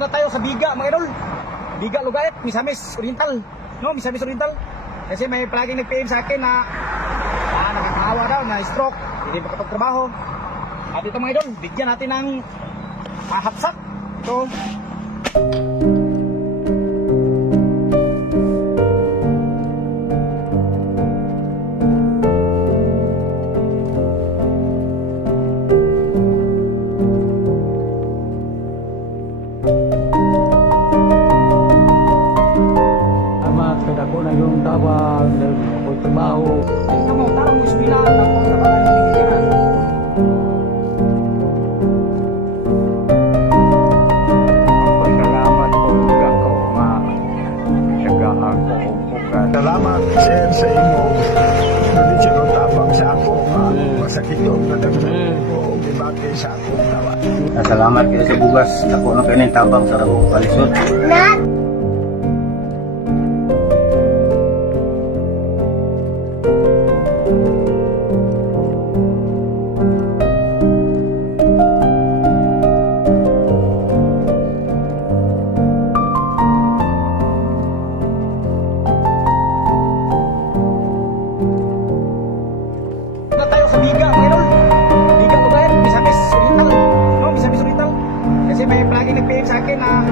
Na tayo sa Biga, mga idol. Biga Lugayat, Misamis Oriental. No, Misamis Oriental. Kasi may palaging nag-PM sa akin na nakakahawa daw, na stroke, hindi makapagtrabaho. At ito mga idol, bigyan natin ng hapsak. Ito. Salamat sir sa imo. Hindi siya tabang sa ako. Masakit yung nadagdag ko. Ibagay sa ako. Salamat kayo sa bugas. Ako na kayo tabang sa ako palisod. Kasi may palaging nag-PM sa akin na